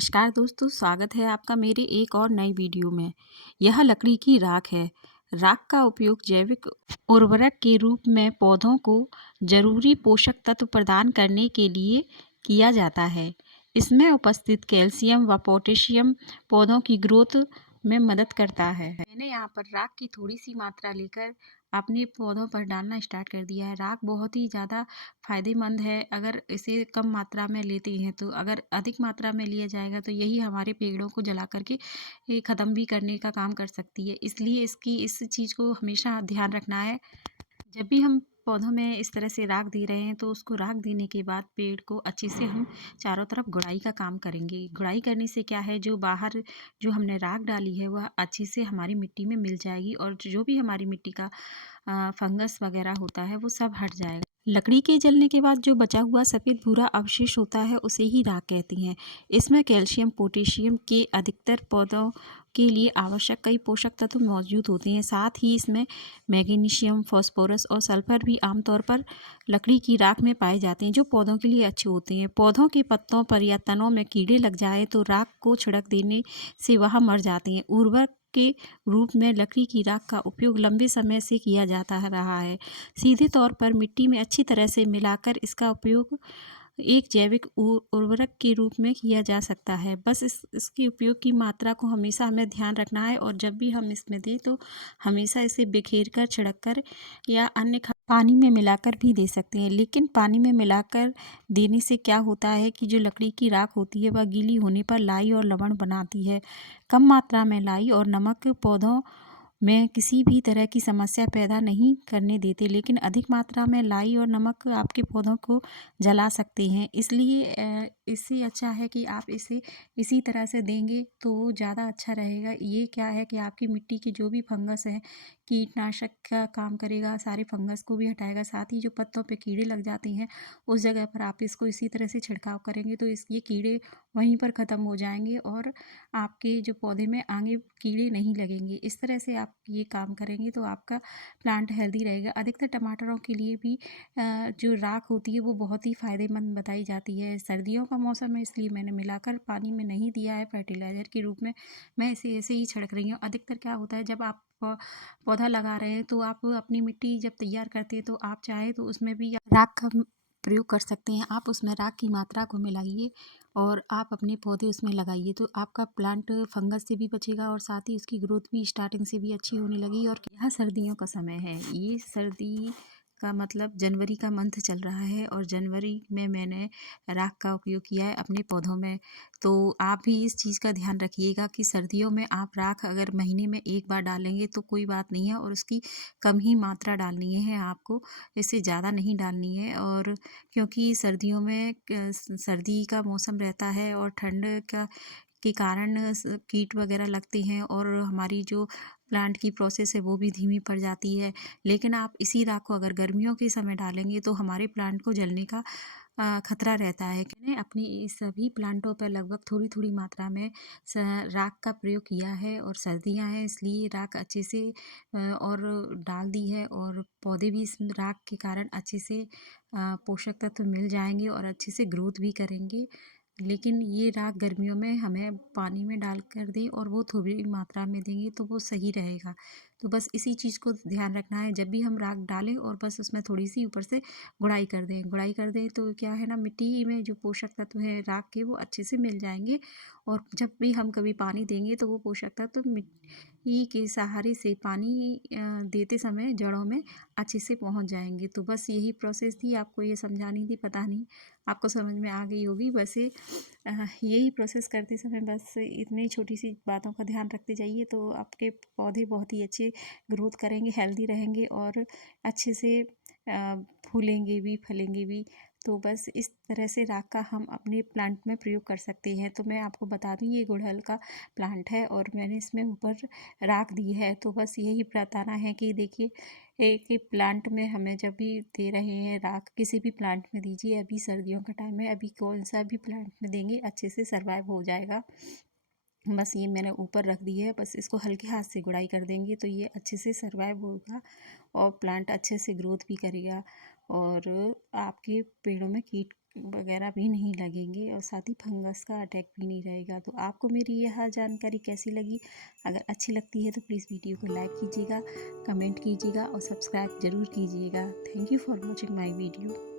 नमस्कार दोस्तों, स्वागत है आपका मेरे एक और नई वीडियो में। यह लकड़ी की राख है। राख का उपयोग जैविक उर्वरक के रूप में पौधों को जरूरी पोषक तत्व प्रदान करने के लिए किया जाता है। इसमें उपस्थित कैल्शियम व पोटेशियम पौधों की ग्रोथ में मदद करता है। मैंने यहाँ पर राख की थोड़ी सी मात्रा लेकर अपने पौधों पर डालना स्टार्ट कर दिया है। राख बहुत ही ज़्यादा फायदेमंद है। अगर इसे कम मात्रा में लेते हैं तो अगर अधिक मात्रा में लिया जाएगा तो यही हमारे पेड़ों को जला करके ये ख़त्म भी करने का काम कर सकती है। इसलिए इस चीज़ को हमेशा ध्यान रखना है। जब भी हम पौधों में इस तरह से राख दे रहे हैं तो उसको राख देने के बाद पेड़ को अच्छे से हम चारों तरफ गुड़ाई का काम करेंगे। गुड़ाई करने से क्या है, जो बाहर जो हमने राख डाली है वह अच्छे से हमारी मिट्टी में मिल जाएगी और जो भी हमारी मिट्टी का फंगस वगैरह होता है वो सब हट जाएगा। लकड़ी के जलने के बाद जो बचा हुआ सफ़ेद भूरा अवशेष होता है उसे ही राख कहती हैं। इसमें कैल्शियम पोटेशियम के अधिकतर पौधों के लिए आवश्यक कई पोषक तत्व मौजूद होते हैं। साथ ही इसमें मैग्नीशियम, फास्फोरस और सल्फर भी आमतौर पर लकड़ी की राख में पाए जाते हैं, जो पौधों के लिए अच्छे होते हैं। पौधों के पत्तों पर या तनों में कीड़े लग जाए तो राख को छिड़क देने से वह मर जाते हैं। उर्वरक के रूप में लकड़ी की राख का उपयोग लंबे समय से किया जाता रहा है। सीधे तौर पर मिट्टी में अच्छी तरह से मिलाकर इसका उपयोग एक जैविक उर्वरक के रूप में किया जा सकता है। बस इसके उपयोग की मात्रा को हमेशा हमें ध्यान रखना है और जब भी हम इसमें दें तो हमेशा इसे बिखेर कर, छिड़क कर या अन्य पानी में मिलाकर भी दे सकते हैं। लेकिन पानी में मिलाकर देने से क्या होता है कि जो लकड़ी की राख होती है वह गीली होने पर लाई और लवण बनाती है। कम मात्रा में लाई और नमक पौधों में किसी भी तरह की समस्या पैदा नहीं करने देते, लेकिन अधिक मात्रा में लाई और नमक आपके पौधों को जला सकते हैं। इसलिए इससे अच्छा है कि आप इसे इसी तरह से देंगे तो ज़्यादा अच्छा रहेगा। ये क्या है कि आपकी मिट्टी की जो भी फंगस है, कीटनाशक का काम करेगा, सारे फंगस को भी हटाएगा। साथ ही जो पत्तों पे कीड़े लग जाते हैं उस जगह पर आप इसको इसी तरह से छिड़काव करेंगे तो ये कीड़े वहीं पर ख़त्म हो जाएंगे और आपके जो पौधे में आगे कीड़े नहीं लगेंगे। इस तरह से आप ये काम करेंगे तो आपका प्लांट हेल्दी रहेगा। अधिकतर टमाटरों के लिए भी जो राख होती है वो बहुत ही फ़ायदेमंद बताई जाती है। सर्दियों का मौसम है इसलिए मैंने मिलाकर पानी में नहीं दिया है फर्टिलाइज़र के रूप में, मैं इसे ऐसे ही छिड़क रही हूँ। अधिकतर क्या होता है, जब आप पौधा लगा रहे हैं तो आप अपनी मिट्टी जब तैयार करते हैं तो आप चाहें तो उसमें भी राख का प्रयोग कर सकते हैं। आप उसमें राख की मात्रा को मिलाइए और आप अपने पौधे उसमें लगाइए तो आपका प्लांट फंगस से भी बचेगा और साथ ही उसकी ग्रोथ भी स्टार्टिंग से भी अच्छी होने लगी। और यहाँ सर्दियों का समय है, ये सर्दी का मतलब जनवरी का मंथ चल रहा है और जनवरी में मैंने राख का उपयोग किया है अपने पौधों में। तो आप भी इस चीज़ का ध्यान रखिएगा कि सर्दियों में आप राख अगर महीने में एक बार डालेंगे तो कोई बात नहीं है और उसकी कम ही मात्रा डालनी है आपको, इससे ज़्यादा नहीं डालनी है। और क्योंकि सर्दियों में सर्दी का मौसम रहता है और ठंड का के कारण कीट वगैरह लगते हैं और हमारी जो प्लांट की प्रोसेस है वो भी धीमी पड़ जाती है। लेकिन आप इसी राख को अगर गर्मियों के समय डालेंगे तो हमारे प्लांट को जलने का खतरा रहता है। मैंने अपनी सभी प्लांटों पर लगभग थोड़ी थोड़ी मात्रा में राख का प्रयोग किया है और सर्दियां हैं इसलिए राख अच्छे से और डाल दी है और पौधे भी इस राख के कारण अच्छे से पोषक तत्व मिल जाएंगे और अच्छे से ग्रोथ भी करेंगे। लेकिन ये राख गर्मियों में हमें पानी में डाल कर दें और वो थोड़ी मात्रा में देंगे तो वो सही रहेगा। तो बस इसी चीज़ को ध्यान रखना है, जब भी हम राख डालें और बस उसमें थोड़ी सी ऊपर से गुड़ाई कर दें। गुड़ाई कर दें तो क्या है ना, मिट्टी में जो पोषक तत्व हैं राख के वो अच्छे से मिल जाएंगे और जब भी हम कभी पानी देंगे तो वो पोषक तत्व मिट्टी के सहारे से पानी देते समय जड़ों में अच्छे से पहुंच जाएंगे। तो बस यही प्रोसेस थी, आपको ये समझानी थी। पता नहीं आपको समझ में आ गई होगी। वैसे यही प्रोसेस करते समय बस इतनी छोटी सी बातों का ध्यान रखते जाइए तो आपके पौधे बहुत ही अच्छे ग्रोथ करेंगे, हेल्दी रहेंगे और अच्छे से फूलेंगे भी, फलेंगे भी। तो बस इस तरह से राख का हम अपने प्लांट में प्रयोग कर सकते हैं। तो मैं आपको बता दूं, ये गुड़हल का प्लांट है और मैंने इसमें ऊपर राख दी है। तो बस यही बताना है कि देखिए, एक ही प्लांट में हमें जब भी दे रहे हैं राख, किसी भी प्लांट में दीजिए। अभी सर्दियों का टाइम है, अभी कौन सा भी प्लांट में देंगे अच्छे से सर्वाइव हो जाएगा। बस ये मैंने ऊपर रख दी है, बस इसको हल्के हाथ से गुड़ाई कर देंगे तो ये अच्छे से सर्वाइव होगा और प्लांट अच्छे से ग्रोथ भी करेगा। और आपके पेड़ों में कीट वगैरह भी नहीं लगेंगे और साथ ही फंगस का अटैक भी नहीं रहेगा। तो आपको मेरी यह जानकारी कैसी लगी? अगर अच्छी लगती है तो प्लीज़ वीडियो को लाइक कीजिएगा, कमेंट कीजिएगा और सब्सक्राइब ज़रूर कीजिएगा। Thank you for watching my video.